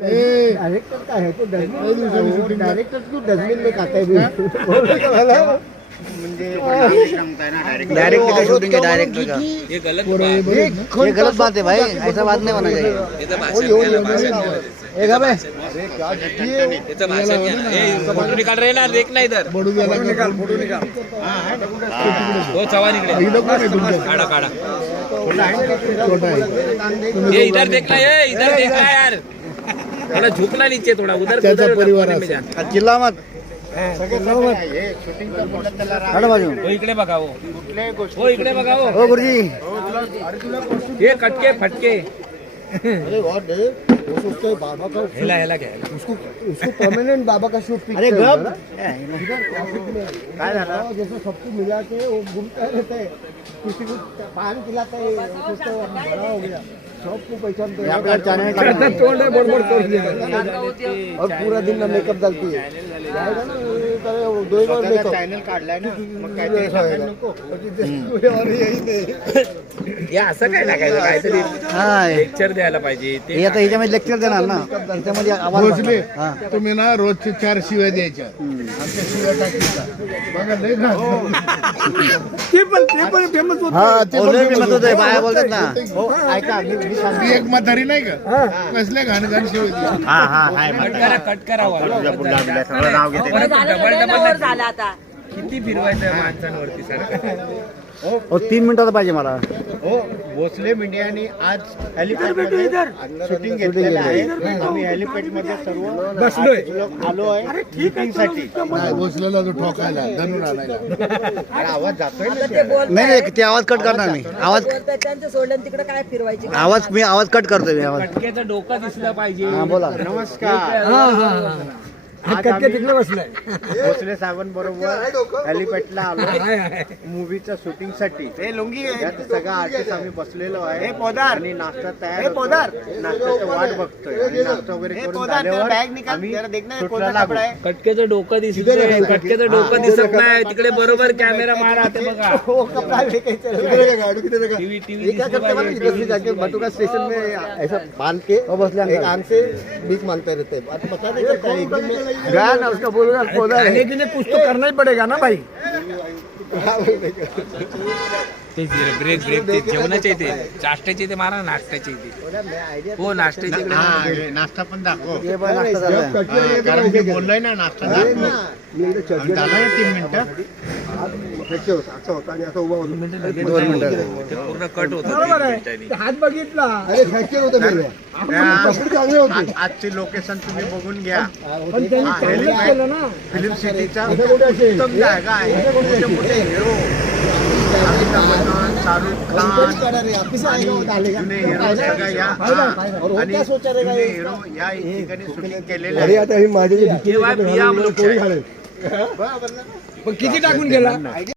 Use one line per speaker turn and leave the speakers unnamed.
Director का है तो डस्टबिन डायरेक्टर को डस्टबिन में खाता है
डायरेक्ट का शूटिंग है डायरेक्ट का।
ये गलत
ये गलत बात है भाई, ऐसा बात नहीं होना चाहिए।
ये तो भाषण है।
एक अबे
ये तो भाषण है। फोटो निकाल रहे ना, देखना इधर। फोटो निकाल। वो चव्हाण इकडे काढा काढा। ये इधर देखना, ये इधर देखना यार, थोड़ा झुकना नीचे, थोड़ा उधर परिवार में जा।
चिल्ला मत।
वो इकडे बघा, वो इकडे बघा,
ओ गुरुजी
ये कटके फटके
उसके बाबा का
हेला हेला घ्या।
उसको परमानेंट बाबा का शूट पिक
अरे गप
जैसे सबको मिला के वो घूमता रहता है, किसी को पान खिलाता है, सोचता है बड़ा हो गया, सबको पहचानते हैं और पूरा दिन में मेकअप डालती है। जाएगा ना दो बार मेकअप चॅनल काढलाय ना, मग काय और यही नाही
या असं काय लागायचं, काहीतरी
हा
लेक्चर द्यायला पाहिजे ते।
हे आता ह्याच्यामध्ये लेक्चर देणार ना, त्याच्यामध्ये आवाज
भोसले
हा
तुम्ही ना रोजचे 4 शिव्या द्यायच्या, आमच्या शिव्या टाकीच्या बघा लय
ते पण फेमस होत
हा ते
ओले बी मत होते, बाया बोलतात ना।
ऐका मी सांगतो
ती एक म्हातारी नाही का, कसल्या घाण घाण शिव्या दिल्या.
हा हा हाय
कट करावा
सगळं नाव घेते।
डबल झाला आता, किती फिरवायचं माणसांवरती सारखं।
ओ 3 मिनिटाचं पाहिजे मला।
हो भोसले मीडियाने आज हेलिपॅड मध्ये शूटिंग घेतलेलं आहे। आम्ही हेलिपॅड मध्ये सर्व बसलोय आलो आहे शूटिंगसाठी।
नाही भोसलेला तो ठोकायला धरून आणायला.
अरे आवाज जातोय ना
नाही नाही ते आवाज कट करणार मी, आवाज
त्यांचं सोडलं तिकडे काय फिरवायची
आवाज कट करतोय मी आवाज।
कटकेचं डोकं दिसलं पाहिजे।
हा बोला।
नमस्कार
कटके तिकडे बसलाय।
भोसले साहेबांबरोबर हेलिपॅडला आलो मूवीच्या शूटिंग साठी। यात सगळा आर्टिस्ट आम्ही बसलेलो आहे आणि नाश्ता तयार होतोय, नाश्त्याची वाट बघतोय आणि नाश्ता वगैरे करून झाल्यावर आम्ही शूटला लागलो।
कटकेचं डोकं दिसतंय, कटकेचं डोकं दिसत नाही, तिकडे बरोबर कॅमेरा मारा ते बघा। टीव्ही
क्या करते हैं इधर से जाके बटुका स्टेशन में ऐसा बांध के एक आंख से बीच मांगते रहते हैं। बात पता नहीं चलता है, एक दिन में गया ना उसका बोलूंगा पौधा है के लिए कुछ तो करना ही पड़ेगा ना भाई।
ते ब्रेक ते जेवणाचे इथे, नाश्त्याचे इथे मारा, नाश्त्याचे इथे हो, नाश्त्याचे इकडे
नाश्ता पण दाखव।
ये पण नाश्ता झालाय।
कारण मी बोललोय ना नाश्ता दाखव, झाला ना 3 मिनिटं असं होतं आणि असं उभा होतो
2 मिनिटं
ते पूर्ण कट होतं।
हात बघितला, अरे फ्रॅक्चर होतं आजची लोकेशन तुम्ही बघून घ्या। फिल्म सिटीचा उत्तम जागा आहे, मोठे मोठे हिरो अमिताभ बच्चन, शाहरुख खान आणि जुने हिरो सगळ्या या आणि जुने हिरो या ठिकाणी शूटिंग केलेले आहे।
किती टाकून गेला।